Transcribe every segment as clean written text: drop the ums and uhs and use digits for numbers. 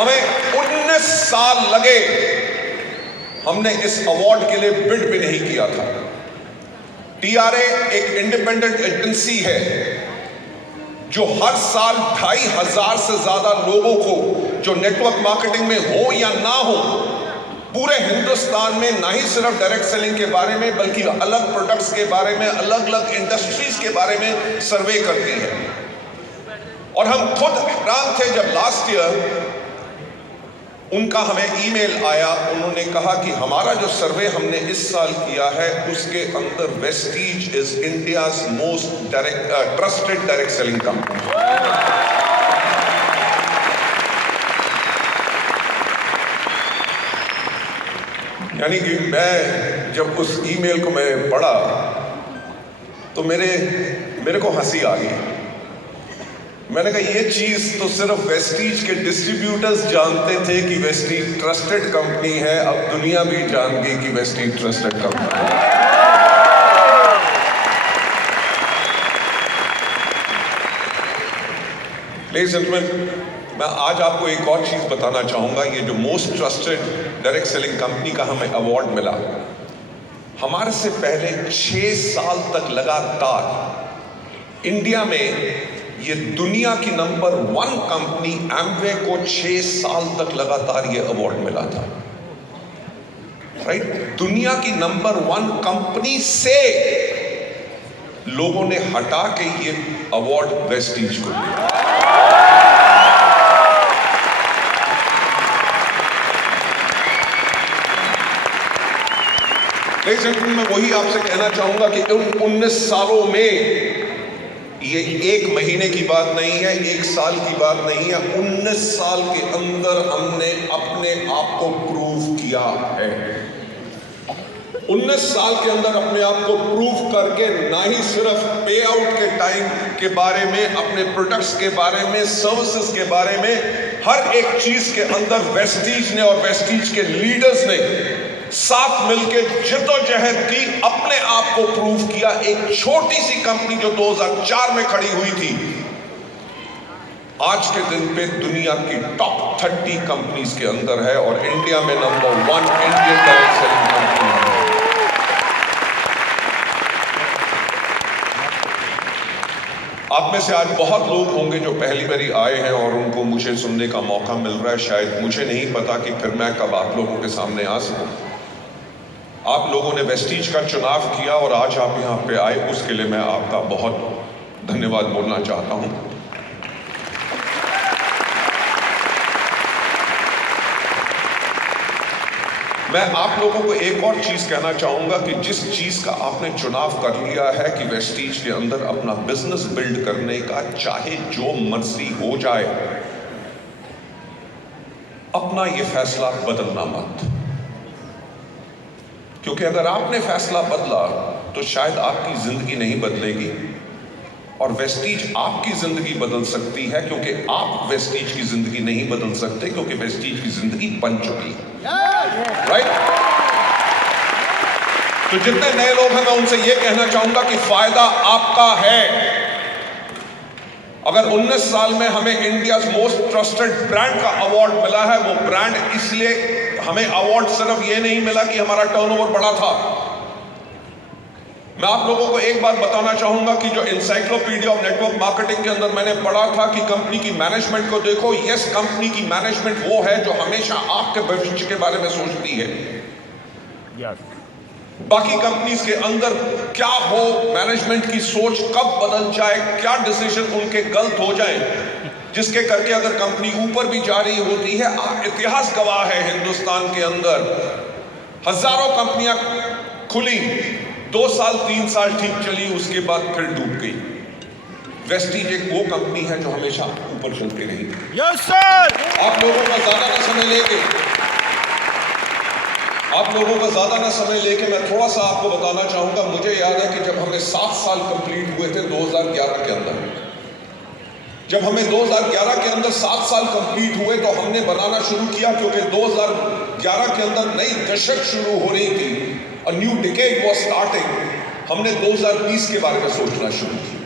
हमें 19 साल लगे, हमने इस अवार्ड के लिए बिड भी नहीं किया था। टीआरए एक इंडिपेंडेंट एजेंसी है जो हर साल 2500 से ज्यादा लोगों को, जो नेटवर्क मार्केटिंग में हो या ना हो, पूरे हिंदुस्तान में ना ही सिर्फ डायरेक्ट सेलिंग के बारे में बल्कि अलग प्रोडक्ट्स के बारे में, अलग अलग इंडस्ट्रीज के बारे में सर्वे करती है। और हम खुद हैरान थे जब लास्ट ईयर उनका हमें ईमेल आया, उन्होंने कहा कि हमारा जो सर्वे हमने इस साल किया है उसके अंदर Vestige is India's most trusted direct selling company. यानी कि मैं जब उस ईमेल को मैं पढ़ा तो मेरे को हंसी आ गई। मैंने कहा ये चीज तो सिर्फ वेस्टीज के डिस्ट्रीब्यूटर्स जानते थे कि वेस्टीज ट्रस्टेड कंपनी है, अब दुनिया भी जान गई कि वेस्टीज ट्रस्टेड कंपनी है। लेडीज एंड जेंटलमैन, मैं आज आपको एक और चीज बताना चाहूंगा। ये जो most trusted direct selling company का हमें अवार्ड मिला, हमारे से पहले 6 साल तक लगातार इंडिया में ये दुनिया की नंबर 1 कंपनी एमवे को 6 साल तक लगातार ये अवार्ड मिला था। राइट? दुनिया की नंबर 1 कंपनी से लोगों ने हटा के ये अवार्ड वेस्टीज को दिया। लेकिन मैं वही आपसे कहना चाहूंगा कि उन 19 सालों में ये 1 महीने की बात नहीं है, 1 साल की बात नहीं है, 19 साल के अंदर हमने अपने आप को प्रूव किया है। 19 साल के अंदर अपने आप को प्रूव करके ना ही सिर्फ पे आउट के टाइम के बारे में, अपने प्रोडक्ट्स के बारे में, सर्विसेज के बारे में, हर एक चीज के अंदर वेस्टीज ने और वेस्टीज के लीडर्स ने साथ मिलकर जिद्दोजहद की, अपने आप को प्रूव किया। एक छोटी सी कंपनी जो 2004 में खड़ी हुई थी, आज के दिन पे दुनिया की टॉप 30 कंपनीज के अंदर है और इंडिया में number 1 Indian direct selling company है। आप में से आज बहुत लोग होंगे जो पहली बारी आए हैं और उनको मुझे सुनने का मौका मिल रहा है। शायद मुझे नहीं पता कि फिर मैं कब आप लोगों के सामने आ सकूं। आप लोगों ने वेस्टीज का चुनाव किया और आज आप यहाँ पे आए, उसके लिए मैं आपका बहुत धन्यवाद बोलना चाहता हूँ। मैं आप लोगों को एक और चीज कहना चाहूंगा कि जिस चीज का आपने चुनाव कर लिया है कि वेस्टीज के अंदर अपना बिजनेस बिल्ड करने का, चाहे जो मर्जी हो जाए, अपना ये फैसला बदलना मत। क्योंकि अगर आपने फैसला बदला तो शायद आपकी जिंदगी नहीं बदलेगी और वेस्टीज आपकी जिंदगी बदल सकती है, क्योंकि आप वेस्टीज की जिंदगी नहीं बदल सकते, क्योंकि वेस्टीज की जिंदगी बन चुकी है। राइट? तो जितने नए लोग हैं मैं उनसे यह कहना चाहूंगा कि फायदा आपका है। अगर 19 साल में हमें इंडिया मोस्ट ट्रस्टेड ब्रांड का अवार्ड मिला है, वो ब्रांड इसलिए हमें अवार्ड सिर्फ ये नहीं मिला कि हमारा टर्नओवर बड़ा था। मैं आप लोगों को एक बात बताना चाहूंगा कि जो एनसाइक्लोपीडिया ऑफ नेटवर्क मार्केटिंग के अंदर मैंने पढ़ा था कि कंपनी की मैनेजमेंट को देखो, यस, कंपनी की मैनेजमेंट वो है जो हमेशा आपके भविष्य के बारे में सोचती है। बाकी कंपनीज के अंदर क्या हो, मैनेजमेंट की सोच कब बदल जाए, क्या डिसीजन उनके गलत हो जाए, जिसके करके अगर कंपनी ऊपर भी जा रही होती है। इतिहास गवाह है, हिंदुस्तान के अंदर हजारों कंपनियां खुली, 2 साल 3 साल ठीक चली, उसके बाद फिर डूब गई। वेस्टीज एक वो कंपनी है जो हमेशा ऊपर चलती रही। Yes sir. आप लोगों का ज्यादा ना समय लेके मैं थोड़ा सा आपको बताना चाहूंगा। मुझे याद है कि जब हमें 7 साल कंप्लीट हुए थे 2011 के अंदर, जब हमें 2011 के अंदर 7 साल कंप्लीट हुए तो हमने बनाना शुरू किया, क्योंकि 2011 के अंदर नई दशक शुरू हो रही थी, a new decade was starting. हमने 2020 के बारे में सोचना शुरू किया।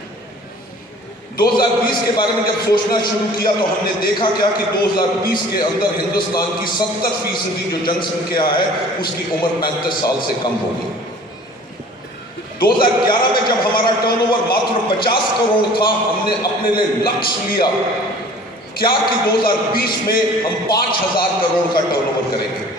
2020 के बारे में जब सोचना शुरू किया तो हमने देखा क्या कि 2020 के अंदर हिंदुस्तान की 70% जो जनसंख्या है उसकी उम्र 35 साल से कम होगी। 2011 में जब हमारा टर्नओवर मात्र 50 करोड़ था, हमने अपने लिए लक्ष्य लिया क्या कि 2020 में हम 5000 करोड़ का टर्नओवर करेंगे।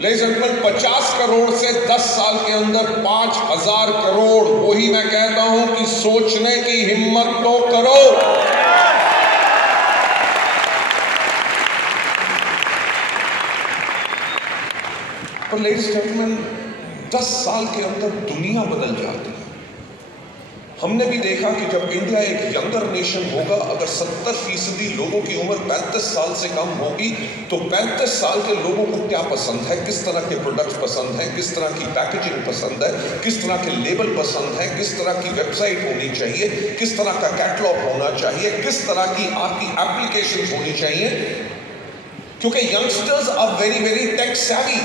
लेडीज एंड जेंटलमैन, 50 करोड़ से 10 साल के अंदर 5000 करोड़, वही मैं कहता हूं कि सोचने की हिम्मत तो करो। पर लेडीज एंड जेंटलमैन, 10 साल के अंदर दुनिया बदल जाती है। हमने भी देखा कि जब इंडिया एक यंगर नेशन होगा, अगर 70% लोगों की उम्र 35 साल से कम होगी तो 35 साल के लोगों को क्या पसंद है, किस तरह के प्रोडक्ट्स पसंद है, किस तरह की पैकेजिंग पसंद है, किस तरह के लेबल पसंद है, किस तरह की वेबसाइट होनी चाहिए, किस तरह का कैटलॉग होना चाहिए, किस तरह की आपकी एप्लीकेशन होनी चाहिए, क्योंकि youngsters are very very tech savvy.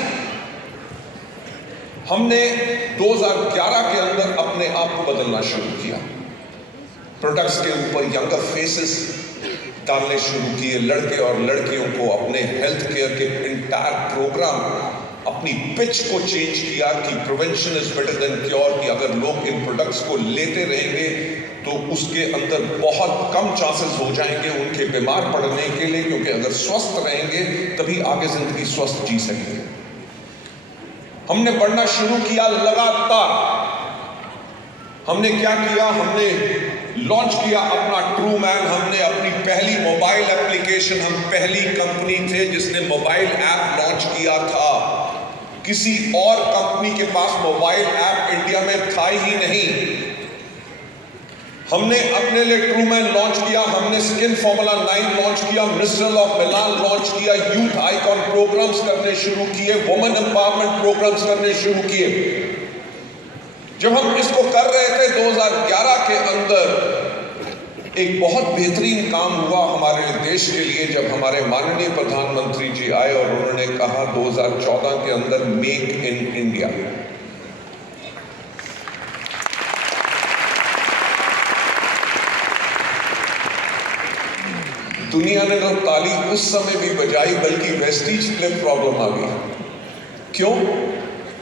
हमने 2011 के अंदर अपने आप को बदलना शुरू किया, प्रोडक्ट्स के ऊपर यंगर फेसेस डालने शुरू किए, लड़के और लड़कियों को अपने हेल्थ केयर के इंटायर प्रोग्राम, अपनी पिच को चेंज किया कि prevention is better than cure, कि अगर लोग इन प्रोडक्ट्स को लेते रहेंगे तो उसके अंदर बहुत कम चांसेस हो जाएंगे उनके बीमार पड़ने के लिए, क्योंकि अगर स्वस्थ रहेंगे तभी आगे जिंदगी स्वस्थ जी सकेंगे। हमने बढ़ना शुरू किया लगातार। हमने क्या किया, हमने लॉन्च किया अपना ट्रू मैन, हमने अपनी पहली मोबाइल एप्लीकेशन, हम पहली कंपनी थे जिसने मोबाइल ऐप लॉन्च किया था। किसी और कंपनी के पास मोबाइल ऐप इंडिया में था ही नहीं। हमने अपने लिए ट्रू मैन लॉन्च किया, हमने स्किन फॉर्मूला 9 लॉन्च किया, मिस्ट्रल ऑफ मिलान लॉन्च किया, यूथ आइकॉन प्रोग्राम्स करने शुरू किए, वुमेन एम्पावरमेंट प्रोग्राम्स करने शुरू किए। जब हम इसको कर रहे थे 2011 के अंदर एक बहुत बेहतरीन काम हुआ हमारे देश के लिए, जब हमारे माननीय प्रधानमंत्री जी आए और उन्होंने कहा 2014 के अंदर मेक इन इंडिया। दुनिया ने तो ताली उस समय भी बजाई, बल्कि वेस्टीज फ्लिप प्रॉब्लम आ गई। क्यों?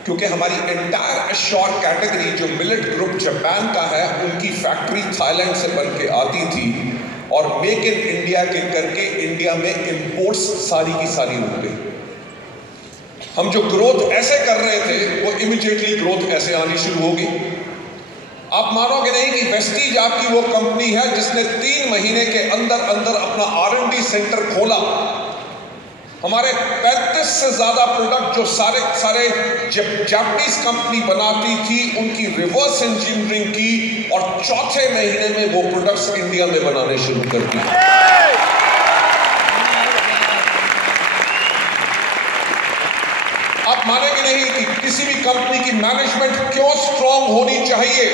क्योंकि हमारी एंटायर एश्योर कैटेगरी जो मिलेट ग्रुप जापान का है, उनकी फैक्ट्री थाईलैंड से बन के आती थी और मेक इन इंडिया के करके इंडिया में इंपोर्ट्स सारी की सारी रुक गई। हम जो ग्रोथ ऐसे कर रहे थे वो इमीडिएटली ग्रोथ ऐसे आनी शुरू होगी। आप मानोगे नहीं कि वेस्टीज आपकी वो कंपनी है जिसने 3 महीने के अंदर अंदर अपना R&D सेंटर खोला। हमारे 35 से ज्यादा प्रोडक्ट जो सारे जापानीज कंपनी बनाती थी उनकी रिवर्स इंजीनियरिंग की और चौथे महीने में वो प्रोडक्ट्स इंडिया में बनाने शुरू कर दी। आप मानेंगे नहीं कि किसी भी कंपनी की मैनेजमेंट क्यों स्ट्रांग होनी चाहिए।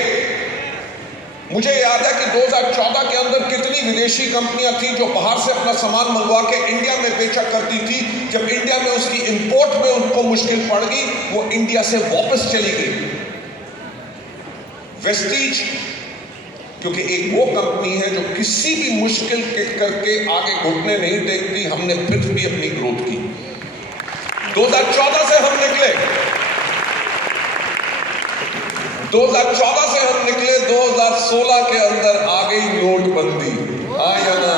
मुझे याद है कि 2014 के अंदर कितनी विदेशी कंपनियां थी जो बाहर से अपना सामान मंगवा के इंडिया में बेचा करती थी। जब इंडिया में उसकी इंपोर्ट में उनको मुश्किल पड़ गई, वो इंडिया से वापस चली गई। वेस्टीज क्योंकि एक वो कंपनी है जो किसी भी मुश्किल के करके आगे घुटने नहीं टेकती, हमने फिर भी अपनी ग्रोथ की। 2014 से हम निकले, 2014 से हम निकले, 2016 के अंदर आ गई नोटबंदी। हाँ या ना?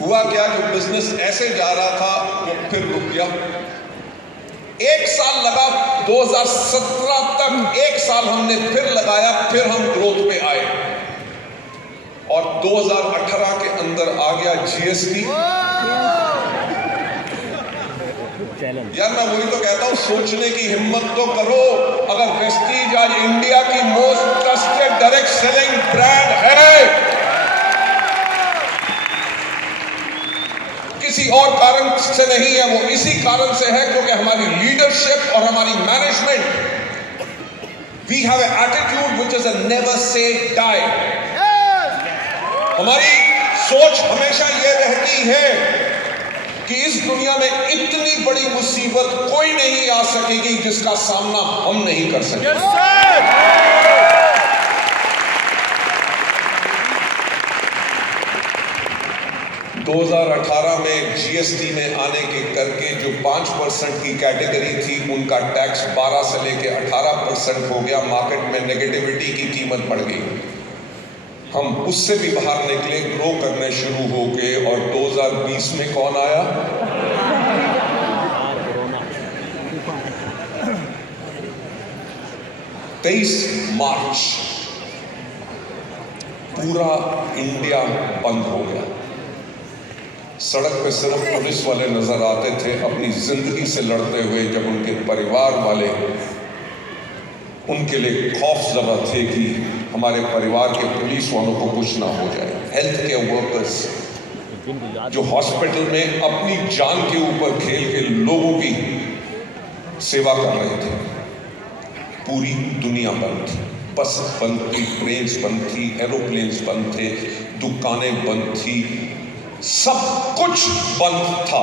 हुआ क्या, जो बिजनेस ऐसे जा रहा था वो फिर रुक गया। 1 साल लगा, 2017 तक 1 साल हमने फिर लगाया, फिर हम ग्रोथ पे आए और 2018 के अंदर आ गया GST। यार मैं वही तो कहता हूं, सोचने की हिम्मत तो करो। अगर वेस्टीज आज इंडिया की most trusted direct selling brand है, किसी और कारण से नहीं है, वो इसी कारण से है क्योंकि हमारी लीडरशिप और हमारी management, we have an attitude which is a never say die. हमारी सोच हमेशा ये रहती है कि इस दुनिया में इतनी बड़ी मुसीबत कोई नहीं आ सकेगी जिसका सामना हम नहीं कर सके। 2018 में जीएसटी में आने के करके जो 5% की कैटेगरी थी उनका टैक्स 12 से लेके 18% हो गया। मार्केट में नेगेटिविटी की कीमत बढ़ गई। हम उससे भी बाहर निकले, ग्रो करने शुरू हो गए। और 2020 में कौन आया? 23 मार्च पूरा इंडिया बंद हो गया। सड़क पे सिर्फ पुलिस वाले नजर आते थे अपनी जिंदगी से लड़ते हुए, जब उनके परिवार वाले उनके लिए खौफ जरा थे कि हमारे परिवार के पुलिस वालों को कुछ ना हो जाए। हेल्थ केयर वर्कर्स जो हॉस्पिटल में अपनी जान के ऊपर खेल के लोगों की सेवा कर रहे थे, पूरी दुनिया बंद थी। बस बंद थी, ट्रेन्स बंद थी, एरोप्लेन्स बंद थे, दुकानें बंद थी, सब कुछ बंद था।